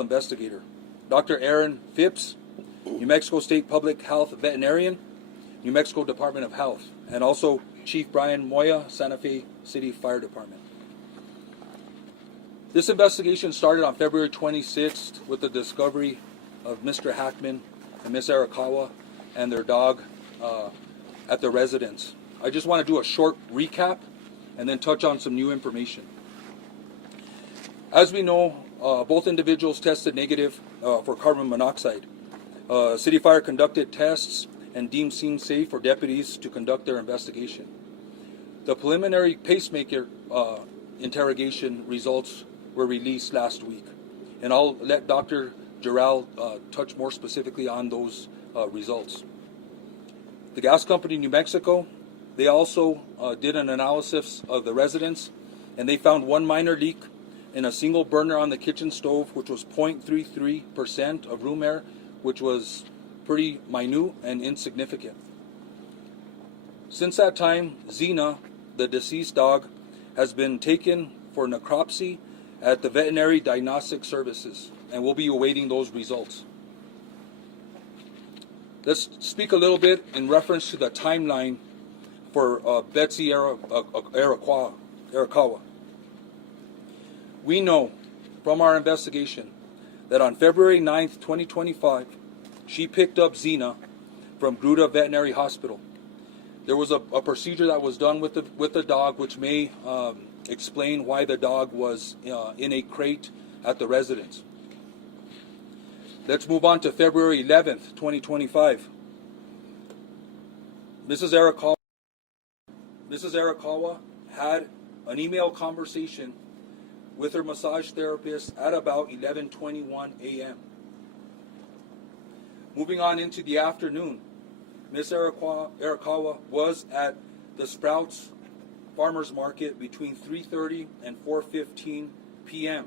Investigator, Dr. Aaron Phipps, New Mexico State Public Health Veterinarian, New Mexico Department of Health, and also Chief Brian Moya, Santa Fe City Fire Department. This investigation started on February 26th with the discovery of Mr. Hackman and Miss Arakawa and their dog at their residence. I just want to do a short recap and then touch on some new information. As we know, both individuals tested negative for carbon monoxide. City Fire conducted tests and deemed scene safe for deputies to conduct their investigation. The preliminary pacemaker interrogation results were released last week, and I'll let Dr. Gerald touch more specifically on those results. The gas company New Mexico, they also did an analysis of the residence, and they found one minor leak in a single burner on the kitchen stove, which was 0.33% of room air, which was pretty minute and insignificant. Since that time, Xena, the deceased dog, has been taken for necropsy at the Veterinary Diagnostic Services, and we'll be awaiting those results. Let's speak a little bit in reference to the timeline for Betsy Arakawa. We know from our investigation that on February 9th, 2025, she picked up Xena from Gruta Veterinary Hospital. There was a procedure that was done with the dog, which may explain why the dog was in a crate at the residence. Let's move on to February 11th, 2025. Mrs. Arakawa had an email conversation with her massage therapist at about 11:21 a.m. Moving on into the afternoon, Ms. Arakawa was at the Sprouts Farmers Market between 3:30 and 4:15 p.m.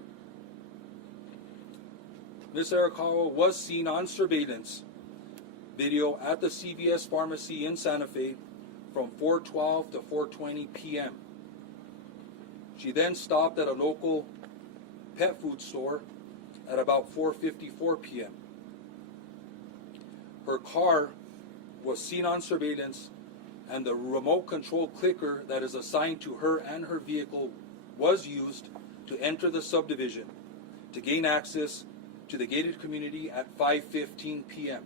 Ms. Arakawa was seen on surveillance video at the CVS Pharmacy in Santa Fe from 4:12 to 4:20 p.m. She then stopped at a local pet food store at about 4:54 p.m. Her car was seen on surveillance, and the remote control clicker that is assigned to her and her vehicle was used to enter the subdivision to gain access to the gated community at 5:15 p.m.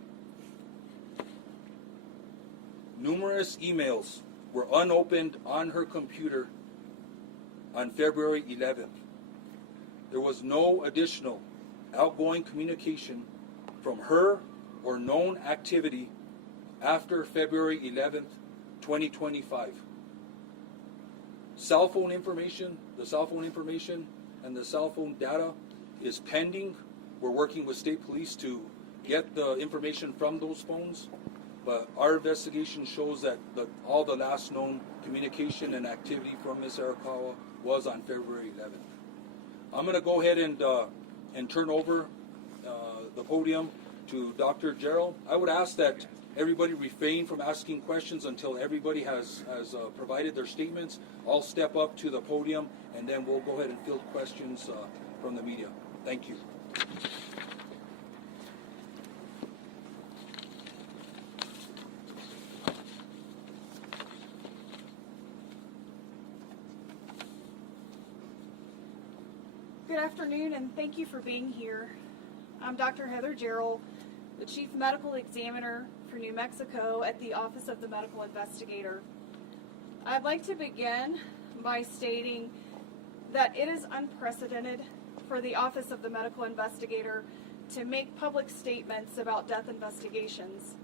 Numerous emails were unopened on her computer on February 11th. There was no additional outgoing communication from her or known activity after February 11th, 2025. The cell phone information and the cell phone data is pending. We're working with state police to get the information from those phones, but our investigation shows that all the last known communication and activity from Ms. Arakawa was on February 11th. I'm going to go ahead and turn over the podium to Dr. Gerald. I would ask that everybody refrain from asking questions until everybody has provided their statements. I'll step up to the podium, and then we'll go ahead and field questions from the media. Thank you. Good afternoon, and thank you for being here. I'm Dr. Heather Gerald, the Chief Medical Examiner for New Mexico at the Office of the Medical Investigator. I'd like to begin by stating that it is unprecedented for the Office of the Medical Investigator to make public statements about death investigations.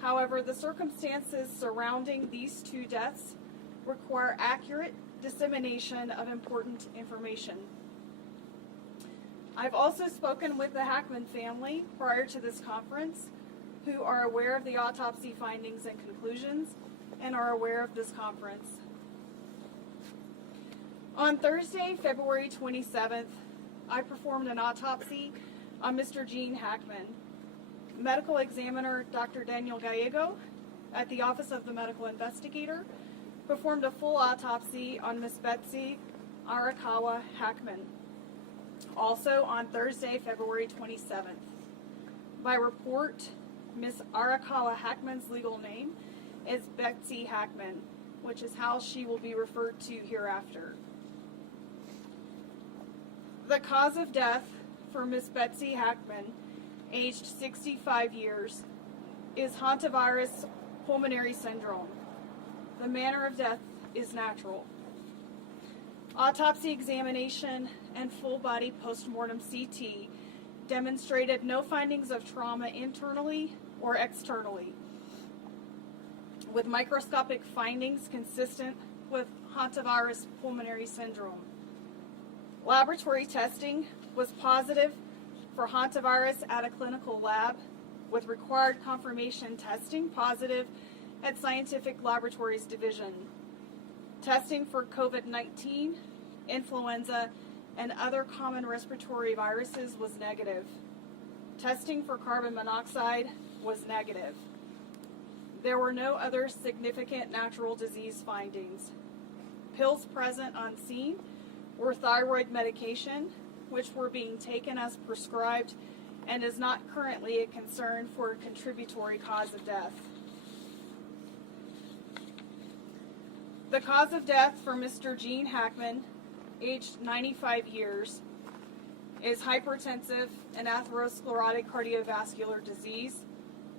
However, the circumstances surrounding these two deaths require accurate dissemination of important information. I've also spoken with the Hackman family prior to this conference, who are aware of the autopsy findings and conclusions and are aware of this conference. On Thursday, February 27th, I performed an autopsy on Mr. Gene Hackman. Medical examiner Dr. Daniel Gallego at the Office of the Medical Investigator performed a full autopsy on Miss Betsy Arakawa Hackman. also on Thursday, February 27th. By report, Miss Arakawa Hackman's legal name is Betsy Hackman, which is how she will be referred to hereafter. The cause of death for Miss Betsy Hackman, aged 65 years, is Hantavirus pulmonary syndrome. The manner of death is natural. Autopsy examination and full-body postmortem CT demonstrated no findings of trauma internally or externally, with microscopic findings consistent with Hantavirus pulmonary syndrome. Laboratory testing was positive for Hantavirus at a clinical lab, with required confirmation testing positive at Scientific Laboratories Division. Testing for COVID-19, influenza, and other common respiratory viruses was negative. Testing for carbon monoxide was negative. There were no other significant natural disease findings. Pills present on scene were thyroid medication, which were being taken as prescribed and is not currently a concern for a contributory cause of death. The cause of death for Mr. Gene Hackman, aged 95 years, is hypertensive and atherosclerotic cardiovascular disease,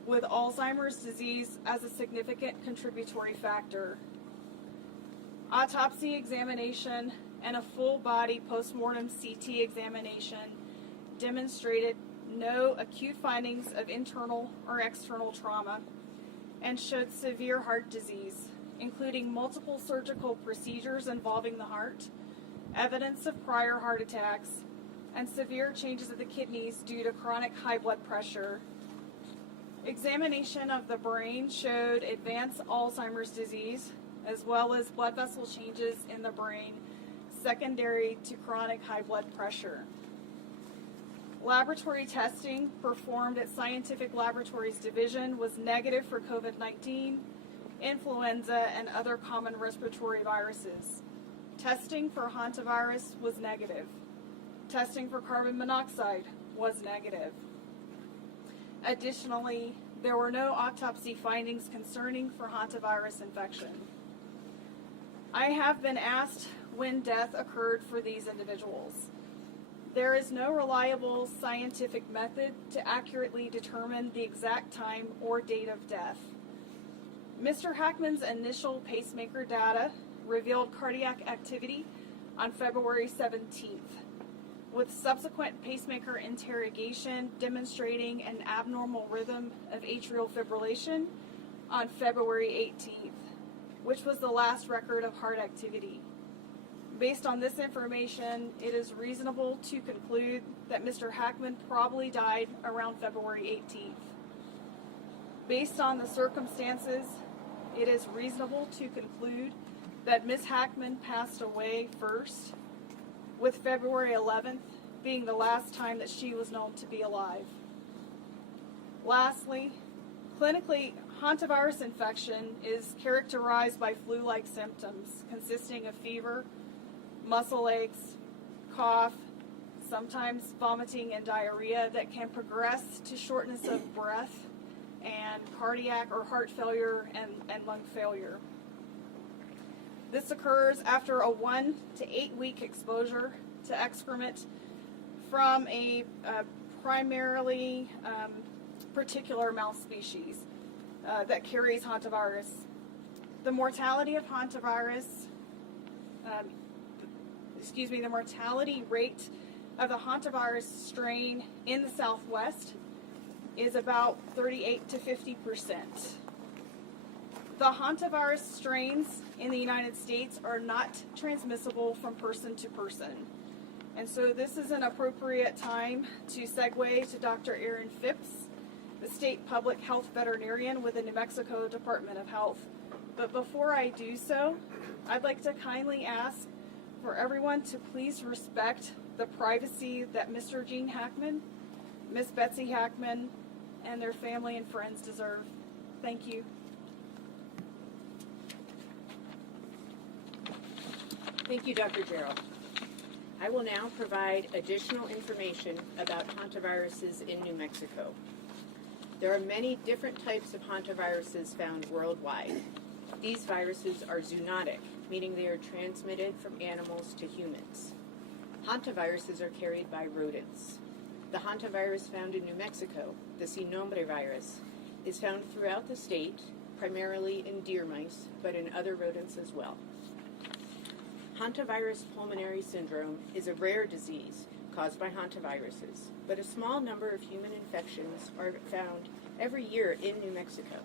with Alzheimer's disease as a significant contributory factor. Autopsy examination and a full-body postmortem CT examination demonstrated no acute findings of internal or external trauma and showed severe heart disease, including multiple surgical procedures involving the heart, evidence of prior heart attacks, and severe changes of the kidneys due to chronic high blood pressure. Examination of the brain showed advanced Alzheimer's disease, as well as blood vessel changes in the brain secondary to chronic high blood pressure. Laboratory testing performed at Scientific Laboratories Division was negative for COVID-19, influenza, and other common respiratory viruses. Testing for Hantavirus was negative. Testing for carbon monoxide was negative. Additionally, there were no autopsy findings concerning for Hantavirus infection. I have been asked when death occurred for these individuals. There is no reliable scientific method to accurately determine the exact time or date of death. Mr. Hackman's initial pacemaker data revealed cardiac activity on February 17th, with subsequent pacemaker interrogation demonstrating an abnormal rhythm of atrial fibrillation on February 18th, which was the last record of heart activity. Based on this information, it is reasonable to conclude that Mr. Hackman probably died around February 18th. Based on the circumstances, it is reasonable to conclude that Ms. Hackman passed away first, with February 11th being the last time that she was known to be alive. Lastly, clinically, Hantavirus infection is characterized by flu-like symptoms consisting of fever, muscle aches, cough, sometimes vomiting and diarrhea that can progress to shortness of breath and cardiac or heart failure and lung failure. This occurs after a 1 to 8 week exposure to excrement from a primarily particular mouse species that carries Hantavirus. The mortality of Hantavirus, the mortality rate of the Hantavirus strain in the Southwest is about 38 to 50%. The Hantavirus strains in the United States are not transmissible from person to person. And so this is an appropriate time to segue to Dr. Aaron Phipps, the State Public Health Veterinarian with the New Mexico Department of Health. But before I do so, I'd like to kindly ask for everyone to please respect the privacy that Mr. Gene Hackman, Miss Betsy Hackman, and their family and friends deserve. Thank you. Thank you, Dr. Gerald. I will now provide additional information about hantaviruses in New Mexico. There are many different types of hantaviruses found worldwide. These viruses are zoonotic, meaning they are transmitted from animals to humans. Hantaviruses are carried by rodents. The hantavirus found in New Mexico, the Sin Nombre virus, is found throughout the state, primarily in deer mice, but in other rodents as well. Hantavirus pulmonary syndrome is a rare disease caused by hantaviruses, but a small number of human infections are found every year in New Mexico.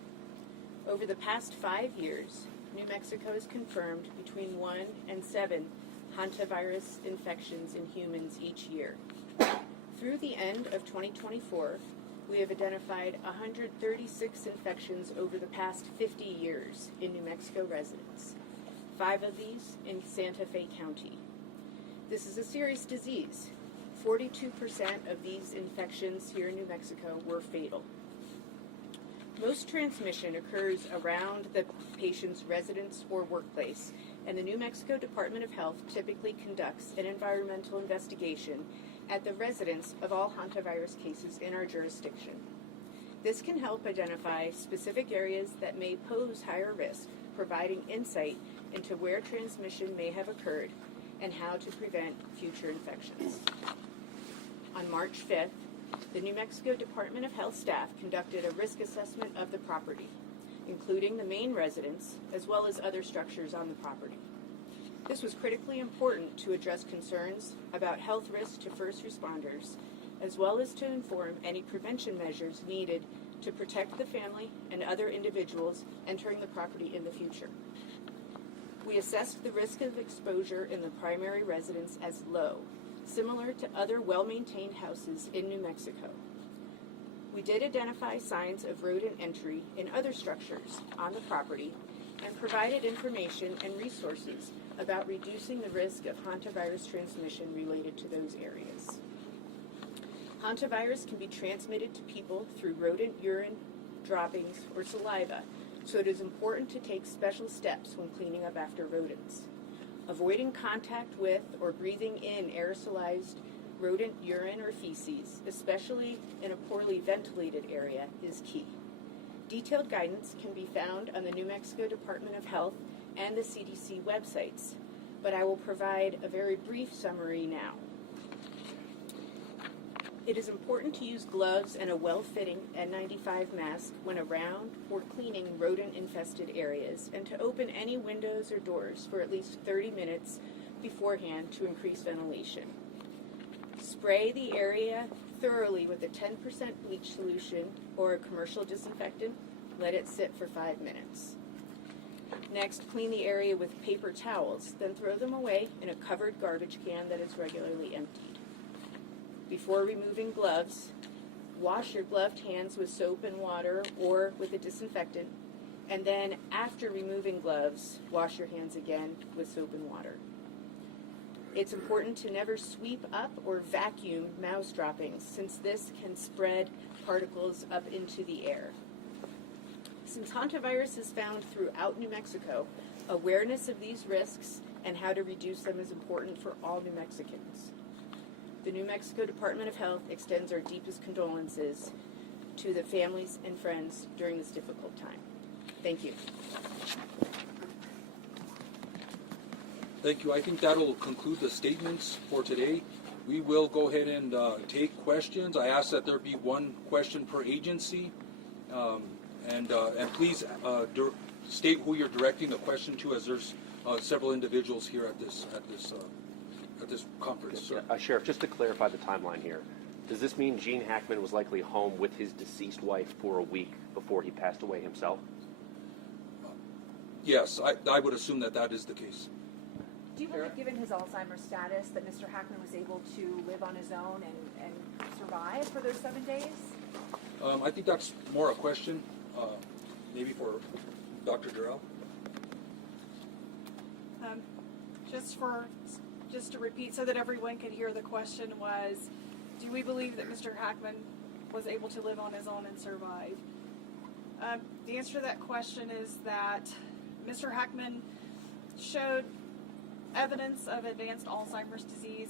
Over the past 5 years, New Mexico has confirmed between 1 and 7 hantavirus infections in humans each year. Through the end of 2024, we have identified 136 infections over the past 50 years in New Mexico residents, 5 of these in Santa Fe County. This is a serious disease. 42% of these infections here in New Mexico were fatal. Most transmission occurs around the patient's residence or workplace, and the New Mexico Department of Health typically conducts an environmental investigation at the residence of all hantavirus cases in our jurisdiction. This can help identify specific areas that may pose higher risk, providing insight into where transmission may have occurred and how to prevent future infections. On March 5th, the New Mexico Department of Health staff conducted a risk assessment of the property, including the main residence, as well as other structures on the property. This was critically important to address concerns about health risks to first responders, as well as to inform any prevention measures needed to protect the family and other individuals entering the property in the future. We assessed the risk of exposure in the primary residence as low, similar to other well-maintained houses in New Mexico. We did identify signs of rodent entry in other structures on the property and provided information and resources about reducing the risk of hantavirus transmission related to those areas. Hantavirus can be transmitted to people through rodent urine, droppings, or saliva, so it is important to take special steps when cleaning up after rodents. Avoiding contact with or breathing in aerosolized rodent urine or feces, especially in a poorly ventilated area, is key. Detailed guidance can be found on the New Mexico Department of Health and the CDC websites, but I will provide a very brief summary now. It is important to use gloves and a well-fitting N95 mask when around or cleaning rodent-infested areas, and to open any windows or doors for at least 30 minutes beforehand to increase ventilation. Spray the area thoroughly with a 10% bleach solution or a commercial disinfectant. Let it sit for 5 minutes. Next, clean the area with paper towels, then throw them away in a covered garbage can that is regularly emptied. Before removing gloves, wash your gloved hands with soap and water or with a disinfectant, and then after removing gloves, wash your hands again with soap and water. It's important to never sweep up or vacuum mouse droppings, since this can spread particles up into the air. Since hantavirus is found throughout New Mexico, awareness of these risks and how to reduce them is important for all New Mexicans. The New Mexico Department of Health extends our deepest condolences to the families and friends during this difficult time. Thank you. Thank you. I think that'll conclude the statements for today. We will go ahead and take questions. I ask that there be one question per agency, and please state who you're directing the question to, as there's several individuals here at this conference. Sheriff, just to clarify the timeline here, does this mean Gene Hackman was likely home with his deceased wife for a week before he passed away himself? Yes, I would assume that is the case. Do you believe, given his Alzheimer's status, that Mr. Hackman was able to live on his own and survive for those 7 days? I think that's more a question, maybe for Dr. Durrell. Just to repeat so that everyone could hear, the question was, do we believe that Mr. Hackman was able to live on his own and survive? The answer to that question is that Mr. Hackman showed evidence of advanced Alzheimer's disease.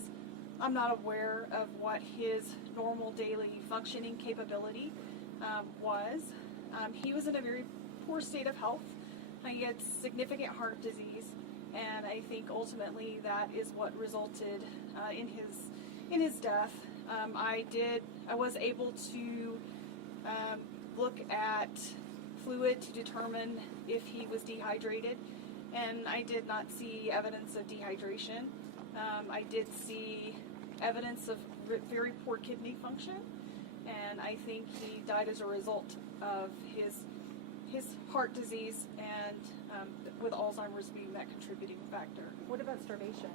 I'm not aware of what his normal daily functioning capability was. He was in a very poor state of health. He had significant heart disease, and I think ultimately that is what resulted in his death. I was able to look at fluid to determine if he was dehydrated, and I did not see evidence of dehydration. I did see evidence of very poor kidney function, and I think he died as a result of his heart disease and with Alzheimer's being that contributing factor. What about starvation?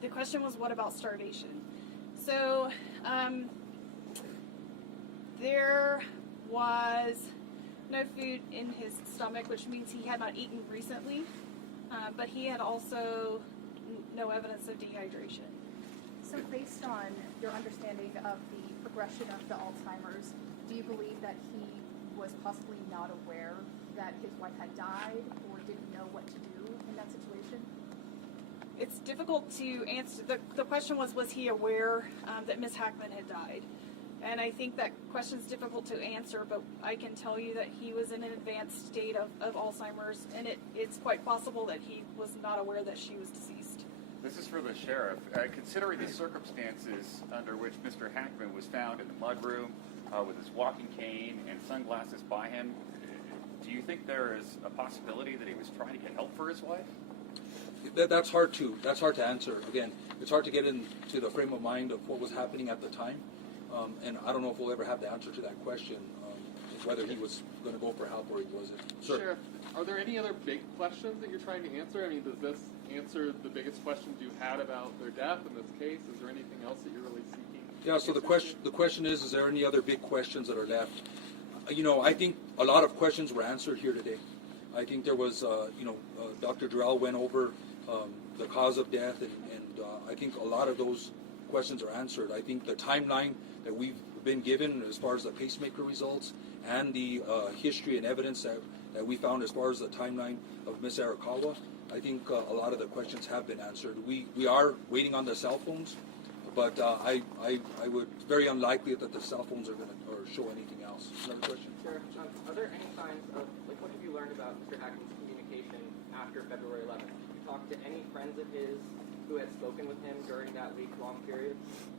The question was, what about starvation? So there was no food in his stomach, which means he had not eaten recently, but he had also no evidence of dehydration. So based on your understanding of the progression of the Alzheimer's, do you believe that he was possibly not aware that his wife had died or didn't know what to do in that situation? It's difficult to answer. The question was he aware that Ms. Hackman had died? And I think that question is difficult to answer, but I can tell you that he was in an advanced state of Alzheimer's, and it's quite possible that he was not aware that she was deceased. This is for the sheriff. Considering the circumstances under which Mr. Hackman was found in the mudroom with his walking cane and sunglasses by him, do you think there is a possibility that he was trying to get help for his wife? That's hard to answer. Again, it's hard to get into the frame of mind of what was happening at the time, and I don't know if we'll ever have the answer to that question, whether he was going to go for help or he wasn't. Sir. Sheriff, are there any other big questions that you're trying to answer? I mean, does this answer the biggest questions you had about their death in this case? Is there anything else that you're really seeking? Yeah, so the question is there any other big questions that are left? I think a lot of questions were answered here today. I think there was, Dr. Durrell went over the cause of death, and I think a lot of those questions are answered. I think the timeline that we've been given as far as the pacemaker results and the history and evidence that we found as far as the timeline of Miss Arakawa, I think a lot of the questions have been answered. We are waiting on the cell phones, but I would very unlikely that the cell phones are going to show anything else. Another question? Sheriff, are there any signs of, what have you learned about Mr. Hackman's communication after February 11th? Have you talked to any friends of his who had spoken with him during that week-long period,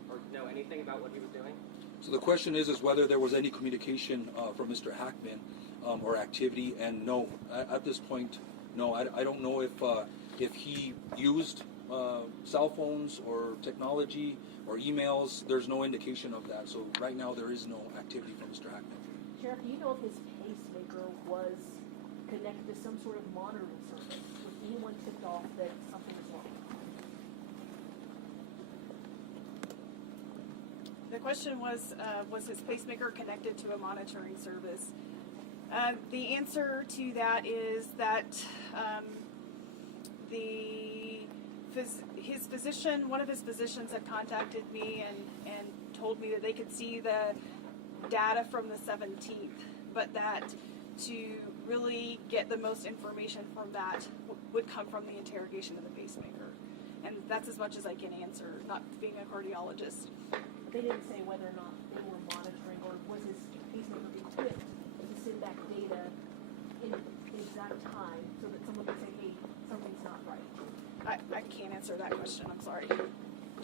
or know anything about what he was doing? So the question is whether there was any communication from Mr. Hackman or activity, and no, at this point, no. I don't know if he used cell phones or technology or emails. There's no indication of that. So right now there is no activity from Mr. Hackman. Sheriff, do you know if his pacemaker was connected to some sort of monitoring service? Was anyone tipped off that something was wrong? The question was his pacemaker connected to a monitoring service? The answer to that is that his physician, one of his physicians, had contacted me and told me that they could see the data from the 17th, but that to really get the most information from that would come from the interrogation of the pacemaker. And that's as much as I can answer, not being a cardiologist. They didn't say whether or not they were monitoring, or was his pacemaker equipped to send back data in exact time so that someone could say, hey, something's not right? I can't answer that question, I'm sorry. Question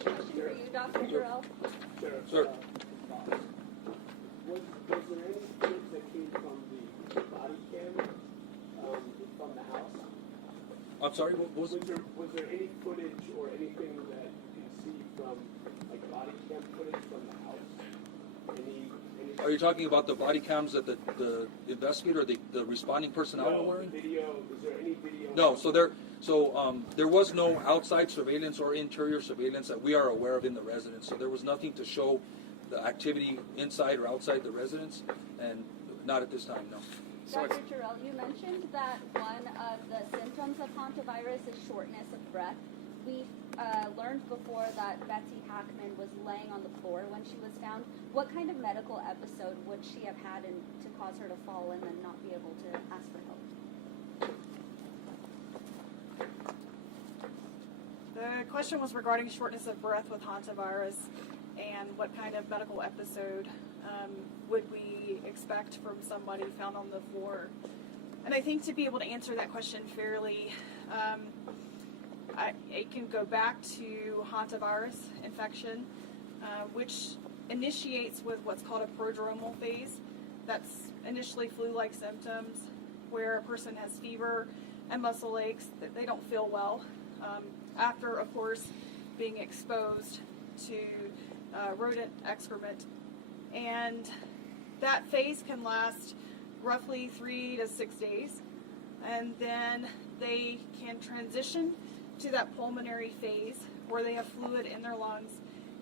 for you, Dr. Durrell. Sir. Was there any footage that came from the body cam from the house? I'm sorry, what was it? Was there any footage or anything that you can see from like body cam footage from the house? Any Are you talking about the body cams that the investigator or the responding personnel were wearing? Video? Is there any video? No, there was no outside surveillance or interior surveillance that we are aware of in the residence. So there was nothing to show the activity inside or outside the residence, and not at this time, no. Dr. Durrell, you mentioned that one of the symptoms of Hantavirus is shortness of breath. We learned before that Betsy Hackman was laying on the floor when she was found. What kind of medical episode would she have had to cause her to fall and then not be able to ask for help? The question was regarding shortness of breath with hantavirus and what kind of medical episode would we expect from somebody found on the floor. And I think to be able to answer that question fairly, it can go back to hantavirus infection, which initiates with what's called a prodromal phase. That's initially flu-like symptoms where a person has fever and muscle aches, that they don't feel well. After, of course, being exposed to rodent excrement. And that phase can last roughly 3 to 6 days. And then they can transition to that pulmonary phase where they have fluid in their lungs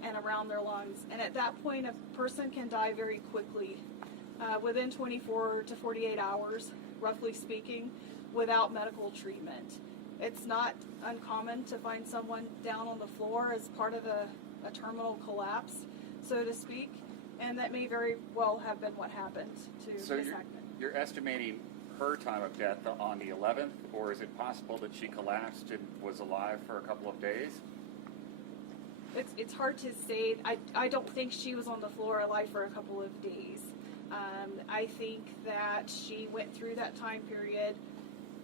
and around their lungs. And at that point, a person can die very quickly, within 24 to 48 hours, roughly speaking, without medical treatment. It's not uncommon to find someone down on the floor as part of a terminal collapse, so to speak, and that may very well have been what happened to Ms. Hackman. You're estimating her time of death on the 11th, or is it possible that she collapsed and was alive for a couple of days? It's hard to say. I don't think she was on the floor alive for a couple of days. I think that she went through that time period,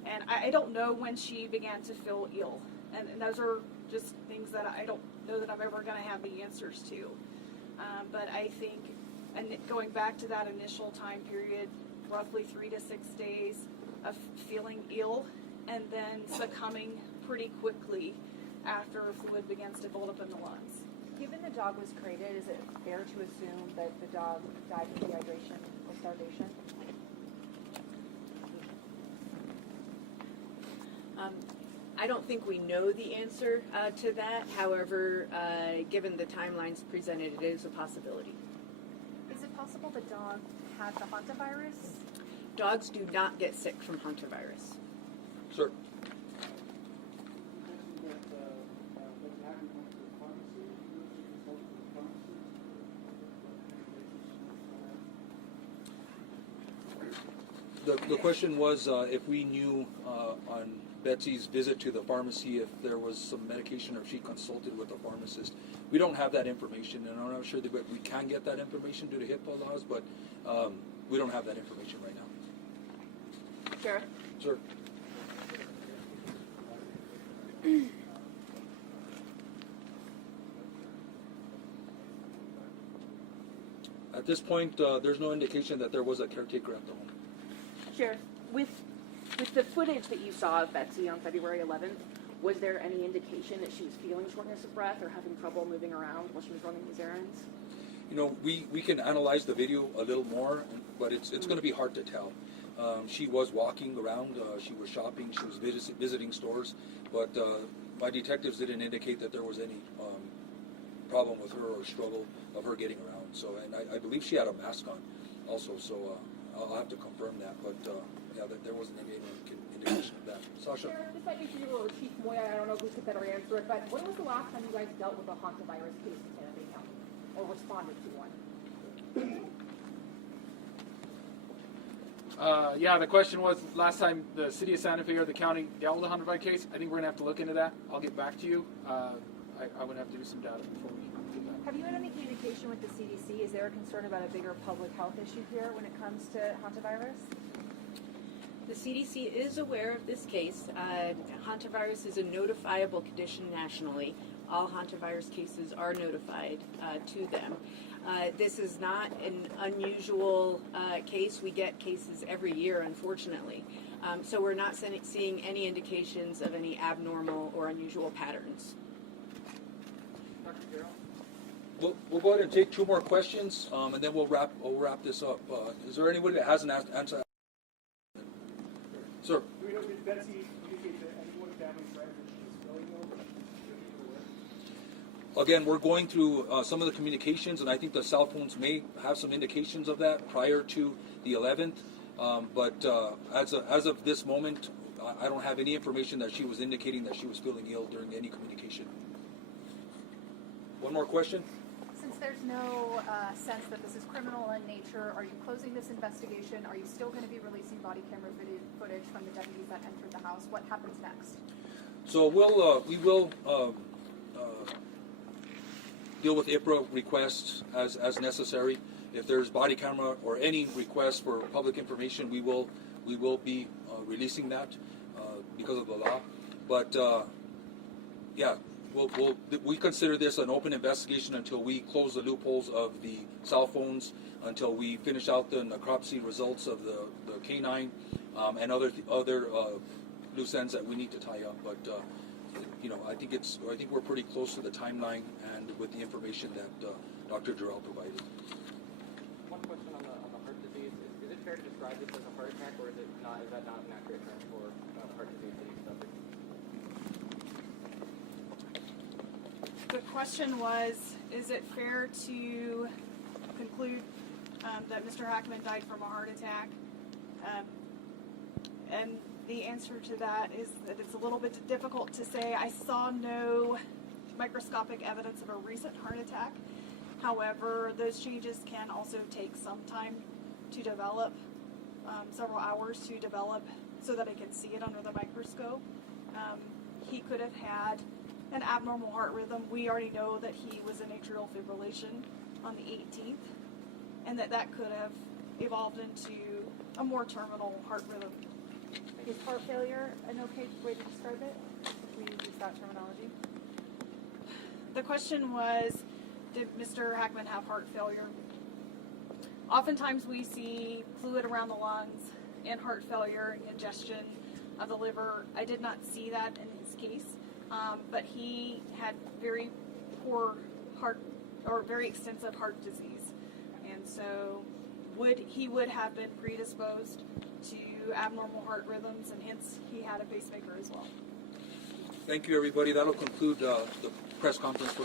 and I don't know when she began to feel ill. And those are just things that I don't know that I'm ever going to have the answers to. But I think, and going back to that initial time period, roughly 3 to 6 days of feeling ill and then succumbing pretty quickly after fluid begins to build up in the lungs. Given the dog was crated, is it fair to assume that the dog died of dehydration or starvation? I don't think we know the answer to that. However, given the timelines presented, it is a possibility. Is it possible the dog had the hantavirus? Dogs do not get sick from hantavirus. Sir. The question was if we knew on Betsy's visit to the pharmacy if there was some medication or if she consulted with a pharmacist. We don't have that information, and I'm not sure that we can get that information due to HIPAA laws, but we don't have that information right now. Sheriff? Sir. At this point, there's no indication that there was a caretaker at the home. Sheriff, with the footage that you saw of Betsy on February 11th, was there any indication that she was feeling shortness of breath or having trouble moving around while she was running these errands? You know, we can analyze the video a little more, but it's going to be hard to tell. She was walking around, she was shopping, she was visiting stores, but my detectives didn't indicate that there was any problem with her or struggle of her getting around. So, and I believe she had a mask on also, so I'll have to confirm that, but yeah, there wasn't any indication of that. Sasha? Sheriff, this might be for you or Chief Moya, I don't know who could better answer it, but when was the last time you guys dealt with a hantavirus case in Santa Fe County, or responded to one? Yeah, the question was last time the city of Santa Fe or the county dealt with a hantavirus case. I think we're going to have to look into that. I'll get back to you. I would have to do some data before we do that. Have you had any communication with the CDC? Is there a concern about a bigger public health issue here when it comes to hantavirus? The CDC is aware of this case. Hantavirus is a notifiable condition nationally. All hantavirus cases are notified to them. This is not an unusual case. We get cases every year, unfortunately. So we're not seeing any indications of any abnormal or unusual patterns. Dr. Gerald? We'll go ahead and take 2 more questions, and then we'll wrap this up. Is there anybody that hasn't answered? Sir. Do we know, did Betsy indicate to anyone family friends that she was feeling ill? Again, we're going through some of the communications, and I think the cell phones may have some indications of that prior to the 11th. But as of this moment, I don't have any information that she was indicating that she was feeling ill during any communication. One more question? Since there's no sense that this is criminal in nature, are you closing this investigation? Are you still going to be releasing body camera footage from the deputies that entered the house? What happens next? So we will deal with IPRA requests as necessary. If there's body camera or any request for public information, we will be releasing that because of the law. But yeah, we consider this an open investigation until we close the loopholes of the cell phones, until we finish out the necropsy results of the canine and other loose ends that we need to tie up. But I think we're pretty close to the timeline and with the information that Dr. Jarrell provided. One question on the heart disease. Is it fair to describe this as a heart attack, or is that not an accurate term for heart disease that he suffered? The question was, is it fair to conclude that Mr. Hackman died from a heart attack? And the answer to that is that it's a little bit difficult to say. I saw no microscopic evidence of a recent heart attack. However, those changes can also take some time to develop, several hours to develop, so that I can see it under the microscope. He could have had an abnormal heart rhythm. We already know that he was in atrial fibrillation on the 18th, and that could have evolved into a more terminal heart rhythm. Is heart failure an okay way to describe it, if we use that terminology? The question was, did Mr. Hackman have heart failure? Oftentimes we see fluid around the lungs and heart failure, ingestion of the liver. I did not see that in his case, but he had very poor heart, or very extensive heart disease. And so he would have been predisposed to abnormal heart rhythms, and hence he had a pacemaker as well. Thank you, everybody. That'll conclude the press conference for